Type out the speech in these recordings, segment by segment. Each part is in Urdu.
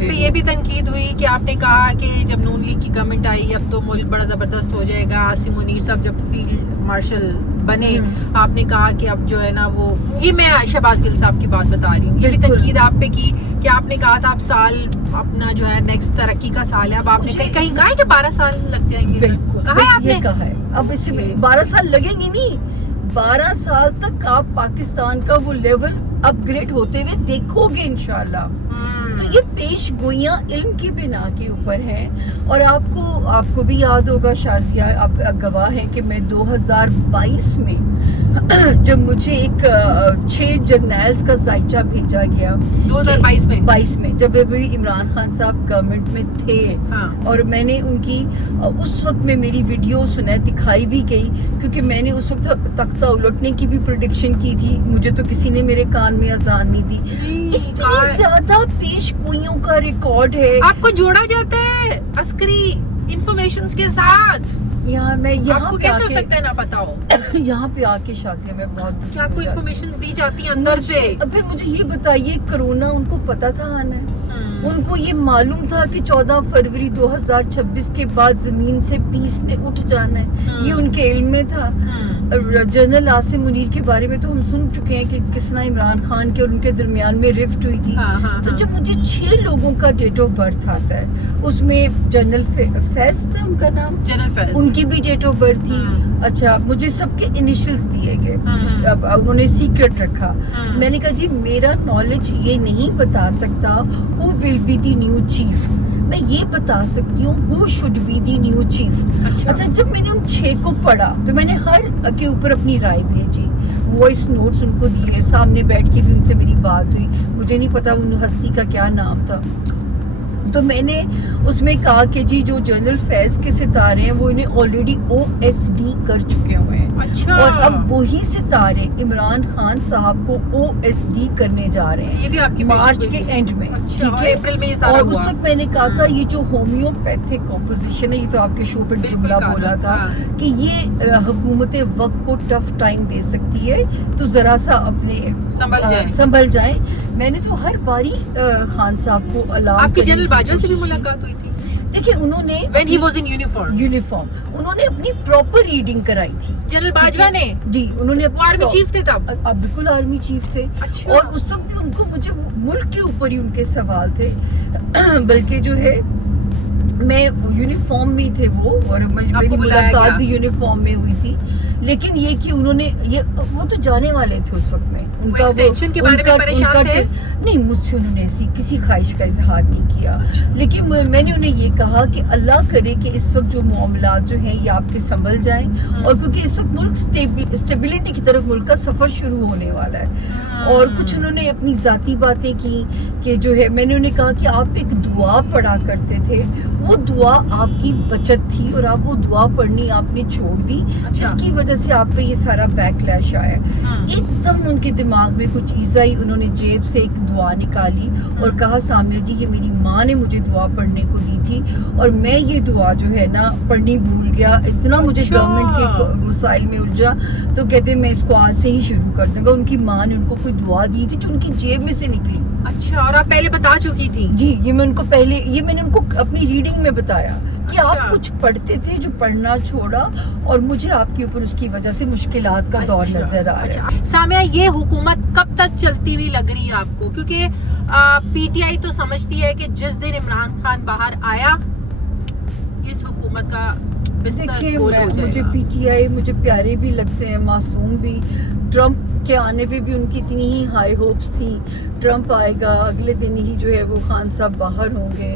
آپ پہ یہ بھی تنقید ہوئی کہ آپ نے کہا کہ جب نون لیگ کی گورنمنٹ آئی اب تو ملک بڑا زبردست ہو جائے گا، عاصم منیر صاحب جب فیلڈ مارشل بنے آپ نے کہا کہ اب جو ہے نا وہ، یہ میں شہباز گل صاحب کی بات بتا رہی ہوں، یہ بھی تنقید آپ پہ کی کہ آپ نے کہا تھا اب سال اپنا جو ہے نیکسٹ ترقی کا سال ہے، اب آپ نے کہیں کہا ہے کہ 12 سال لگ جائیں گے، کہا ہے آپ نے؟ کہا ہے اب اس میں 12 سال لگیں گے نہیں، 12 سال تک آپ پاکستان کا وہ لیول اپ گریڈ ہوتے ہوئے دیکھو گے انشاءاللہ. تو یہ پیش گوئیاں علم کی بنا کے اوپر ہیں. اور آپ کو بھی یاد ہوگا شازیہ، آپ گواہ ہیں کہ میں 2022 میں جب مجھے ایک 6 جرنیلز کا ذائچہ بھیجا گیا 2022 میں جب ابھی عمران خان صاحب گورنمنٹ میں تھے، اور میں نے ان کی اس وقت میں میری ویڈیو سنیں دکھائی بھی گئی، کیونکہ میں نے اس وقت تختہ الٹنے کی بھی پریڈکشن کی تھی، مجھے تو کسی نے میرے کان میں اذان نہیں دی. اتنی زیادہ پیش گوئیوں کا ریکارڈ ہے. آپ کو جوڑا جاتا ہے عسکری انفارمیشنز کے ساتھ، یہاں کیسے ہو سکتا ہے نہ پتا ہو؟ یہاں پہ آ کے شازیہ میں بہت کیا آپ کو انفارمیشنز دی جاتی ہیں اندر سے؟ پھر مجھے یہ بتائیے، کرونا ان کو پتا تھا آنا ہے؟ ان کو یہ معلوم تھا کہ 14 فروری 2026 کے بعد زمین سے پیس نے اٹھ جانا ہے؟ یہ ان کے علم میں تھا. جنرل عاصم منیر کے بارے میں تو ہم سن چکے ہیں کہ کس طرح عمران خان کے اور ان کے درمیان میں رفٹ ہوئی تھی. تو جب مجھے 6 لوگوں کا ڈیٹ آف برتھ آتا ہے، اس میں جنرل فیض تھا ان کا نام، جنرل فیض، ان کی بھی ڈیٹ آف برتھ تھی. اچھا، مجھے سب کے انیشلز دیے گئے، انہوں نے سیکرٹ رکھا. میں نے کہا جی میرا نالج یہ نہیں بتا سکتا who will be the new chief، میں یہ بتا سکتی ہوں who should be the new chief. اچھا، جب میں نے ان 6 کو پڑھا تو میں نے ہر کے اوپر اپنی رائے بھیجی، وائس نوٹس ان کو دیے، سامنے بیٹھ کے بھی ان سے میری بات ہوئی. مجھے نہیں پتا ان ہستی کا کیا نام تھا. تو میں نے اس میں کہا کہ جی جو جنرل فیض کے ستارے ہیں وہ انہیں آلریڈی OSD کر چکے ہوئے ہیں، اور اب وہی ستارے عمران خان صاحب کو OSD کرنے جا رہے ہیں، یہ بھی آپ کی مارچ کے اینڈ میں، ٹھیک ہے؟ اور اس وقت میں نے کہا تھا یہ جو ہومیوپیتھک اپوزیشن ہے، یہ تو آپ کے شو پہ جملہ بولا تھا کہ یہ حکومت وقت کو ٹف ٹائم دے سکتی ہے، تو ذرا سا اپنے سنبھل جائیں. میں نے تو ہر باری خان صاحب کو الارم. آپ کی جنرل باجوہ سے بھی ملاقات ہوئی تھی؟ دیکھیے انہوں نے when he was in uniform انہوں نے اپنی پراپر ریڈنگ کرائی تھی. جنرل باجوہ نے؟ جی، انہوں نے آرمی چیف تھے تب؟ اب بالکل آرمی چیف تھے. اور اس وقت بھی ان کو مجھے ملک کے اوپر ہی ان کے سوال تھے، بلکہ جو ہے میں یونیفارم میں تھے وہ، اور میری ملاقات بھی یونیفارم میں ہوئی تھی. لیکن یہ کہ انہوں نے وہ تو جانے والے تھے اس وقت میں، ان کا ایکسٹینشن کے بارے میں پریشان تھے؟ نہیں، مجھ سے انہوں نے ایسی کسی خواہش کا اظہار نہیں کیا. لیکن میں نے انہیں یہ کہا کہ اللہ کرے کہ اس وقت جو معاملات جو ہیں یہ آپ کے سنبھل جائیں، اور کیونکہ اس وقت ملک اسٹیبلٹی کی طرف ملک کا سفر شروع ہونے والا ہے. اور کچھ انہوں نے اپنی ذاتی باتیں کی کہ جو ہے میں نے انہیں کہا کہ آپ ایک دعا پڑھا کرتے تھے، وہ دعا آپ کی بچت تھی اور آپ وہ دعا پڑھنی آپ نے چھوڑ دی، جس کی وجہ سے آپ پہ یہ سارا بیک لیش آیا. ایک دم ان کے دماغ میں کچھ چیز آئی، انہوں نے جیب سے ایک دعا نکالی اور کہا سامیہ جی یہ میری ماں نے مجھے دعا پڑھنے کو دی تھی، اور میں یہ دعا جو ہے نا پڑھنی بھول گیا، اتنا مجھے گورنمنٹ کے مسائل میں الجھا، تو کہتے میں اس کو آج سے ہی شروع کر دوں گا. ان کی ماں نے ان کو کوئی دعا دی تھی جو ان کی جیب میں سے نکلی. اچھا، اور آپ پہلے بتا چکی تھی؟ جی، یہ میں نے ان کو اپنی ریڈنگ میں بتایا کہ آپ کچھ پڑھتے تھے جو پڑھنا چھوڑا، اور مجھے آپ کے اوپر اس کی وجہ سے مشکلات کا دور نظر آ رہا ہے. سامیہ، یہ حکومت کب تک چلتی ہوئی لگ رہی ہے آپ کو؟ کیونکہ PTI تو سمجھتی ہے کہ جس دن عمران خان باہر آیا اس حکومت کا دیکھیے مجھے PTI مجھے پیارے بھی لگتے ہیں، معصوم بھی. ٹرمپ کے آنے پہ بھی ان کی اتنی ہی ہائی ہوپس تھیں، ٹرمپ آئے گا اگلے دن ہی جو ہے وہ خان صاحب باہر ہوں گے،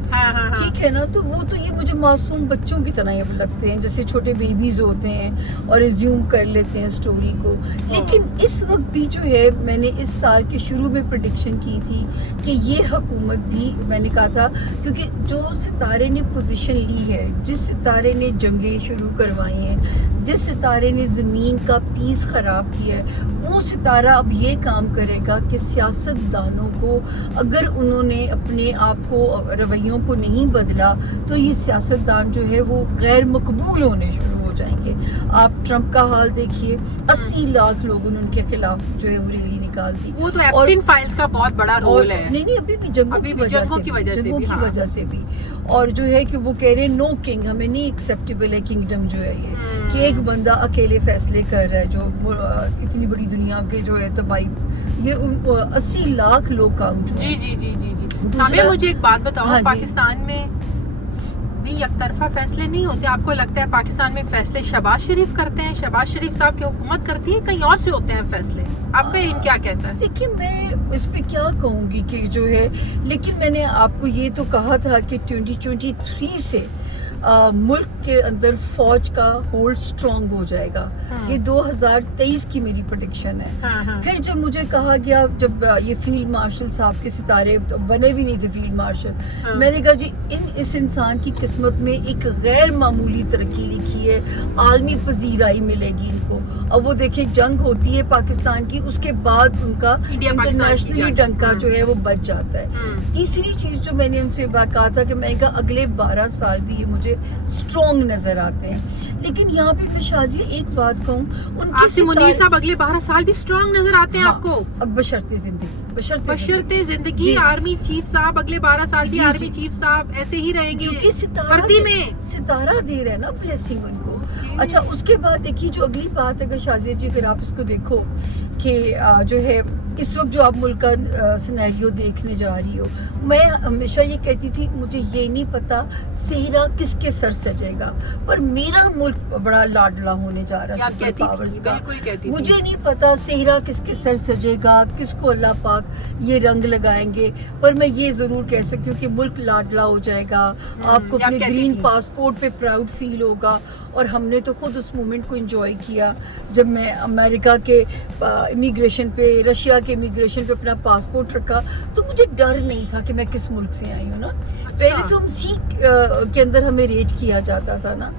ٹھیک ہے نا. تو وہ تو یہ مجھے معصوم بچوں کی طرح لگتے ہیں، جیسے چھوٹے بیبیز ہوتے ہیں اور ریزیوم کر لیتے ہیں سٹوری کو. لیکن اس وقت بھی جو ہے میں نے اس سال کے شروع میں پریڈکشن کی تھی کہ یہ حکومت بھی، میں نے کہا تھا کیونکہ جو ستارے نے پوزیشن لی ہے، جس ستارے نے جنگیں شروع کروائی ہیں، جس ستارے نے زمین کا پیس خراب کیا ہے، وہ ستارہ اب یہ کام کرے گا کہ سیاست دانوں کو اگر انہوں نے اپنے آپ کو رویوں کو نہیں بدلا تو یہ سیاست دان جو ہے وہ غیر مقبول ہونے شروع ہو جائیں گے. آپ ٹرمپ کا حال دیکھیے، 80 لاکھ لوگوں نے ان کے خلاف جو ہے وہ ریلی نکال دی. وہ تو ایپسٹین فائلز کا بہت بڑا رول ہے. نہیں ابھی بھی جنگوں کی وجہ سے بھی اور جو ہے کہ وہ کہہ رہے ہیں نو کنگ, ہمیں نہیں ایکسیپٹیبل ہے کنگڈم جو ہے یہ کہ ایک بندہ اکیلے فیصلے کر رہا ہے جو اتنی بڑی دنیا کے جو ہے تباہی, یہ 80 لاکھ لوگ کاؤنٹ ہوئے. جی جی جی جی جی. سامع مجھے ایک بات بتاؤ, پاکستان میں بھی یک طرفہ فیصلے نہیں ہوتے؟ آپ کو لگتا ہے پاکستان میں فیصلے شہباز شریف کرتے ہیں, شہباز شریف صاحب کی حکومت کرتی ہے, کہیں اور سے ہوتے ہیں فیصلے؟ آپ کا علم کیا کہتا ہے؟ دیکھیے میں اس پہ کیا کہوں گی کہ جو ہے, لیکن میں نے آپ کو یہ تو کہا تھا کہ 2023 سے ملک کے اندر فوج کا ہولڈ سٹرونگ ہو جائے گا. یہ 2023 کی میری پریڈکشن ہے. پھر جب مجھے کہا گیا, جب یہ فیلڈ مارشل صاحب کے ستارے بنے بھی نہیں تھے فیلڈ مارشل, میں نے کہا جی اس انسان کی قسمت میں ایک غیر معمولی ترقی لکھی ہے, عالمی پذیرائی ملے گی ان کو. اب وہ دیکھیں جنگ ہوتی ہے پاکستان کی, اس کے بعد ان کا انٹرنیشنلی ڈنکا جو ہے وہ بچ جاتا ہے. تیسری چیز جو میں نے ان سے کہا تھا کہ میں نے کہا اگلے 12 سال بھی یہ مجھے اسٹرانگ نظر آتے ہیں. لیکن یہاں پہ میں شازیہ ایک بات کہوں, ان کے منیر صاحب اگلے 12 سال بھی اسٹرانگ نظر آتے ہیں آپ کو؟ بشرط زندگی آرمی چیف صاحب اگلے 12 سال بھی آرمی چیف صاحب ایسے ہی رہیں گے کیونکہ ستارہ دے رہا ہے نا بلیسنگ ان کو. اچھا اس کے بعد دیکھیے جو اگلی بات اگر شازیہ جی اگر آپ اس کو دیکھو کہ جو ہے اس وقت جو آپ ملک کا سینیریو دیکھنے جا رہی ہو, میں ہمیشہ یہ کہتی تھی مجھے یہ نہیں پتا صحرا کس کے سر سجے گا, پر میرا ملک بڑا لاڈلا ہونے جا رہا ہے سپر پاورز کا. مجھے نہیں پتا صحرا کس کے سر سجے گا, کس کو اللہ پاک یہ رنگ لگائیں گے, پر میں یہ ضرور کہہ سکتی ہوں کہ ملک لاڈلا ہو جائے گا. آپ کو اپنے گرین پاسپورٹ پہ پراؤڈ فیل ہوگا. اور ہم نے تو خود اس مومنٹ کو انجوائے کیا جب میں امریکہ کے امیگریشن پہ, رشیا کے امیگریشن پہ اپنا پاسپورٹ رکھا, تو مجھے ڈر نہیں تھا کہ میں کس ملک سے آئی ہوں نا. پہلے تو ہم سیکھ کے اندر ہمیں ریٹ کیا جاتا تھا نا,